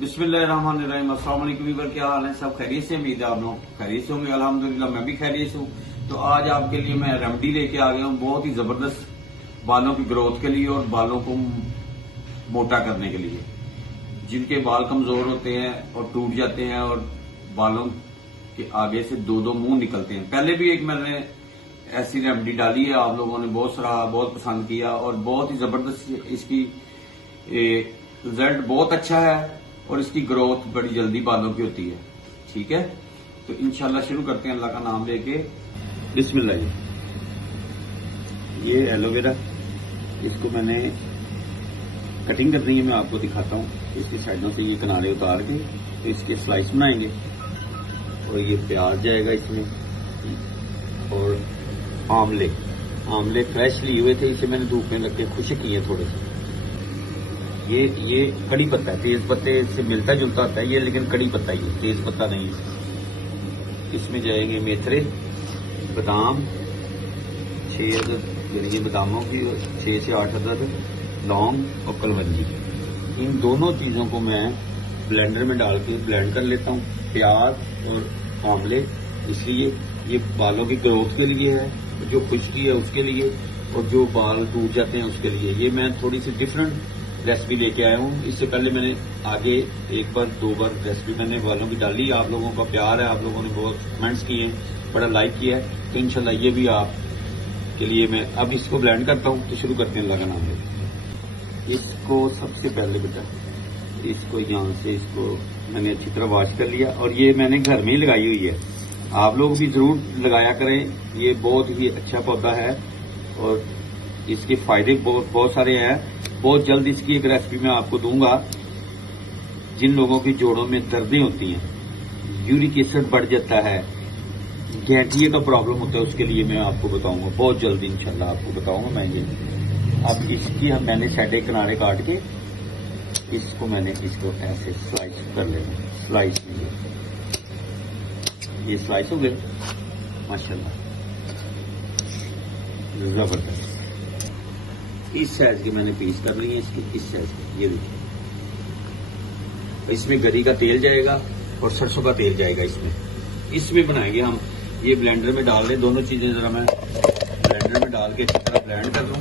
बिस्मिल्लाहिर्रहमानिर्रहीम। अस्सलाम वालेकुम वीवर, क्या हाल है? सब खैरियत से? उम्मीद है आप लोग खैरियत से होंगे। अल्हम्दुलिल्लाह मैं भी खैरियत से हूँ। तो आज आपके लिए मैं रेमेडी लेके आ गया हूँ, बहुत ही जबरदस्त बालों की ग्रोथ के लिए और बालों को मोटा करने के लिए। जिनके बाल कमजोर होते हैं और टूट जाते हैं और बालों के आगे से दो दो मुंह निकलते हैं। पहले भी एक मैंने ऐसी रेमेडी डाली है, आप लोगों ने बहुत सराहा, बहुत पसंद किया और बहुत ही जबरदस्त इसकी रिजल्ट बहुत अच्छा है और इसकी ग्रोथ बड़ी जल्दी बालों की होती है। ठीक है, तो इंशाल्लाह शुरू करते हैं अल्लाह का नाम लेके। बिस्मिल्लाह। ये एलोवेरा, इसको मैंने कटिंग करनी है, मैं आपको दिखाता हूँ। इसकी साइडों से ये किनारे उतार के तो इसके स्लाइस बनाएंगे और ये प्याज जाएगा इसमें। और आमले फ्रेश लिए हुए थे, इसे मैंने धूप में रख के खुश्क किए थोड़े से। ये कड़ी पत्ता है, तेज पत्ते से मिलता जुलता होता है ये, लेकिन कड़ी पत्ता ही है, तेज पत्ता नहीं है। इसमें जाएंगे मेथरे, बादाम 6 अदद, यानी ये बादामों की 6 से 8 अदद, लौंग और कलवंजी। इन दोनों चीजों को मैं ब्लेंडर में डाल के ब्लेंड कर लेता हूँ। प्याज और आमले, इसलिए ये बालों की ग्रोथ के लिए है, जो खुश्की है उसके लिए, और जो बाल टूट जाते हैं उसके लिए। ये मैं थोड़ी सी डिफरेंट रेसिपी लेके आया हूँ। इससे पहले मैंने आगे एक बार 2 बार रेसिपी मैंने बालों की डाली। आप लोगों का प्यार है, आप लोगों ने बहुत कमेंट्स किए हैं, बड़ा लाइक किया है, तो इंशाल्लाह ये भी आप के लिए मैं अब इसको ब्लेंड करता हूँ। तो शुरू करते हैं अल्लाह का नाम लेके। इसको सबसे पहले बेटा, इसको यहाँ से इसको मैंने अच्छी तरह वॉश कर लिया और ये मैंने घर में ही लगाई हुई है। आप लोग भी जरूर लगाया करें, ये बहुत ही अच्छा पौधा है और इसके फायदे बहुत सारे हैं। बहुत जल्द इसकी एक रेसिपी मैं आपको दूंगा। जिन लोगों की जोड़ों में दर्दें होती हैं, यूरिक एसिड बढ़ जाता है, गठिए का प्रॉब्लम होता है, उसके लिए मैं आपको बताऊंगा बहुत जल्दी, इंशाल्लाह आपको बताऊंगा मैं ये। अब इसकी मैंने साइडे किनारे काट के इसको मैंने इसको ऐसे स्लाइस कर लेना। स्लाइस ये स्लाइस हो गए माशाल्लाह, जबरदस्त। इस साइज के मैंने पीस कर लिए इसके, इस साइज के। ये देखिए, इसमें गरी का तेल जाएगा और सरसों का तेल जाएगा। इसमें बनाएंगे हम। ये ब्लेंडर में डाल दें दोनों चीजें, जरा मैं ब्लेंडर में डाल के अच्छी तरह ब्लेंड कर लूँ,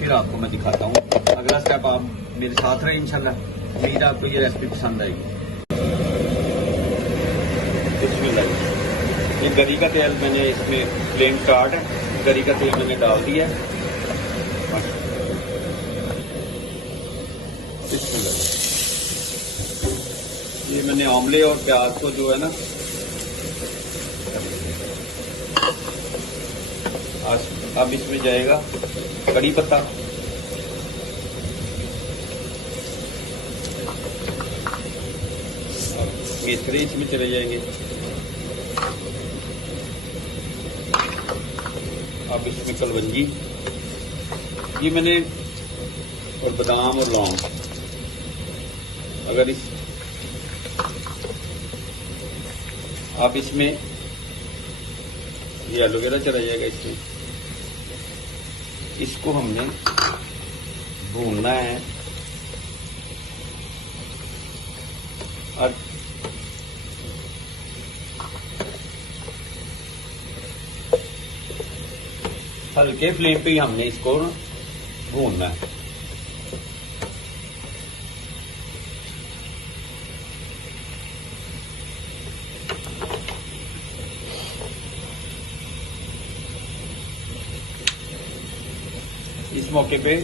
फिर आपको मैं दिखाता हूँ अगला स्टेप। आप मेरे साथ रहे इंशाल्लाह, उम्मीद आपको ये रेसिपी पसंद आएगी। ये गरी का तेल मैंने इसमें फ्लेम स्टार्ट है, गरी का तेल मैंने डाल दिया है। ये मैंने आमले और प्याज को जो है ना, अब इसमें जाएगा कड़ी पत्ता, मेथरे इसमें चले जाएंगे। अब इसमें कलवंजी, ये मैंने, और बादाम और लौंग। अगर इस आप इसमें ये एलोवेरा चला जाएगा इसमें। इसको हमने भूनना है और हल्के फ्लेम पे ही हमने इसको भूनना है। इस मौके पे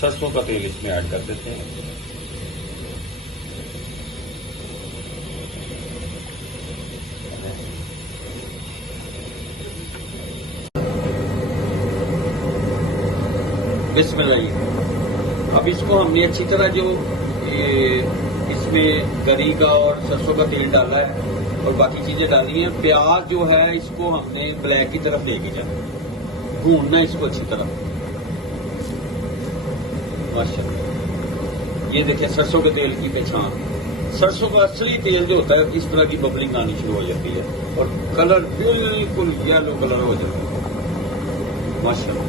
सरसों का तेल इसमें ऐड कर देते हैं। बिस्मिल्लाह। अब इसको हमने अच्छी तरह जो इसमें गरी का और सरसों का तेल डाला है और बाकी चीजें डाली हैं। प्याज जो है इसको हमने ब्लैक की तरफ लेके जाना, भूनना इसको अच्छी तरह माशाल्लाह। ये देखिए सरसों के तेल की पहचान, सरसों का असली तेल जो होता है इस तरह की बबलिंग आनी शुरू हो जाती है और कलर बिल्कुल येलो कलर हो जाता है माशाल्लाह।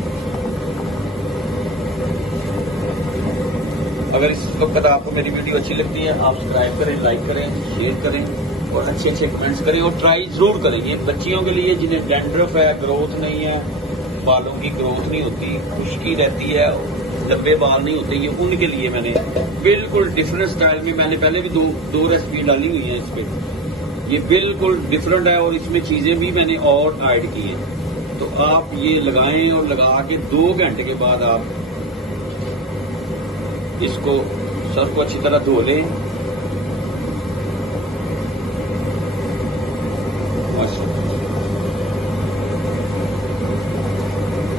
अगर इस वक्त आपको मेरी वीडियो अच्छी लगती है, आप सब्सक्राइब करें, लाइक करें, शेयर करें और अच्छे अच्छे कमेंट्स करें और ट्राई जरूर करें। ये बच्चियों के लिए जिन्हें डैंड्रफ है, ग्रोथ नहीं है, बालों की ग्रोथ नहीं होती, खुश्की रहती है, लंबे बाल नहीं होते, ये उनके लिए मैंने बिल्कुल डिफरेंट स्टाइल में, मैंने पहले भी दो रेसिपी डाली हुई है इस पे। ये बिल्कुल डिफरेंट है और इसमें चीजें भी मैंने और ऐड की हैं। तो आप ये लगाएं और लगा के 2 घंटे के बाद आप इसको सर को अच्छी तरह धो लें।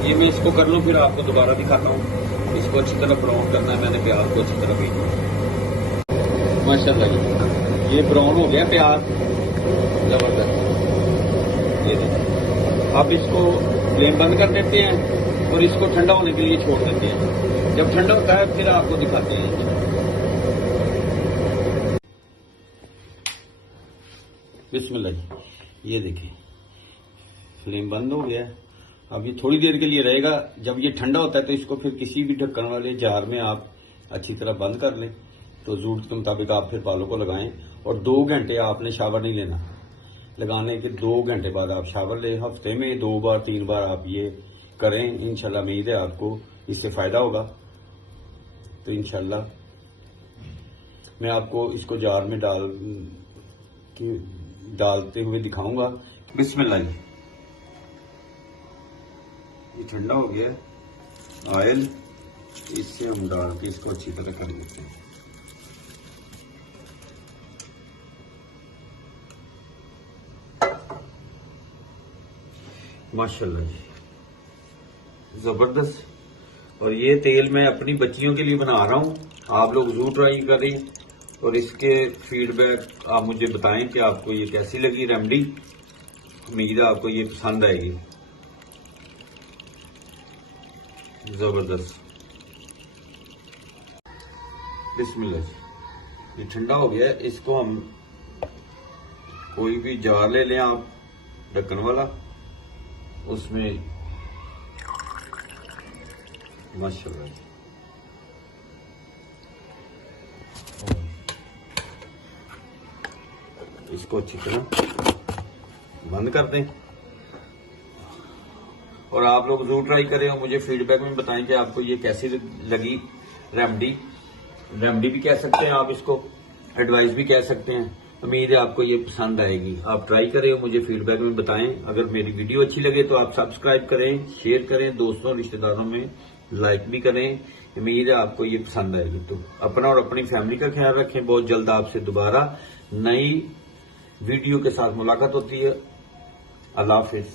ये मैं इसको कर लूं, फिर आपको दोबारा दिखाता हूँ। इसको अच्छी तरह ब्राउन करना है, मैंने प्याज को अच्छी तरह भी माशाल्लाह ये ब्राउन हो गया प्याज, जबरदस्त। ये देखिए, अब इसको फ्लेम बंद कर देते हैं और इसको ठंडा होने के लिए छोड़ देते हैं। जब ठंडा होता है फिर आपको दिखाते हैं। बिस्मिल्लाह, ये देखिए फ्लेम बंद हो गया। अब ये थोड़ी देर के लिए रहेगा। जब ये ठंडा होता है तो इसको फिर किसी भी ढक्कन वाले जार में आप अच्छी तरह बंद कर लें। तो जरूरत के मुताबिक आप फिर बालों को लगाएं और 2 घंटे आपने शावर नहीं लेना। लगाने के 2 घंटे बाद आप शावर लें। हफ्ते में 2 बार 3 बार आप ये करें। इंशाल्लाह उम्मीद है आपको इससे फायदा होगा। तो इंशाल्लाह मैं आपको इसको जार में डालते हुए दिखाऊंगा। बिस्मिल्लाह, ये ठंडा हो गया ऑयल, इससे हम डाल के इसको अच्छी तरह कर लेते हैं। माशाल्लाह जी, जबरदस्त। और ये तेल मैं अपनी बच्चियों के लिए बना रहा हूं। आप लोग जरूर ट्राई करें और इसके फीडबैक आप मुझे बताएं कि आपको ये कैसी लगी रेमेडी। उम्मीद है आपको ये पसंद आएगी। जबरदस्त। बिस्मिल्लाह जी, ये ठंडा हो गया है। इसको हम कोई भी जार ले लें आप ढक्कन वाला, उसमें माशाल्लाह इसको अच्छी तरह बंद कर दें और आप लोग जरूर ट्राई करें और मुझे फीडबैक में बताएं कि आपको ये कैसी लगी रेमेडी भी कह सकते हैं आप इसको, एडवाइस भी कह सकते हैं। उम्मीद है आपको ये पसंद आएगी। आप ट्राई करें और मुझे फीडबैक में बताएं। अगर मेरी वीडियो अच्छी लगे तो आप सब्सक्राइब करें, शेयर करें, दोस्तों रिश्तेदारों में लाइक भी करें। उम्मीद है आपको ये पसंद आएगी। तो अपना और अपनी फैमिली का ख्याल रखें। बहुत जल्द आपसे दोबारा नई वीडियो के साथ मुलाकात होती है। अल्लाह हाफिज।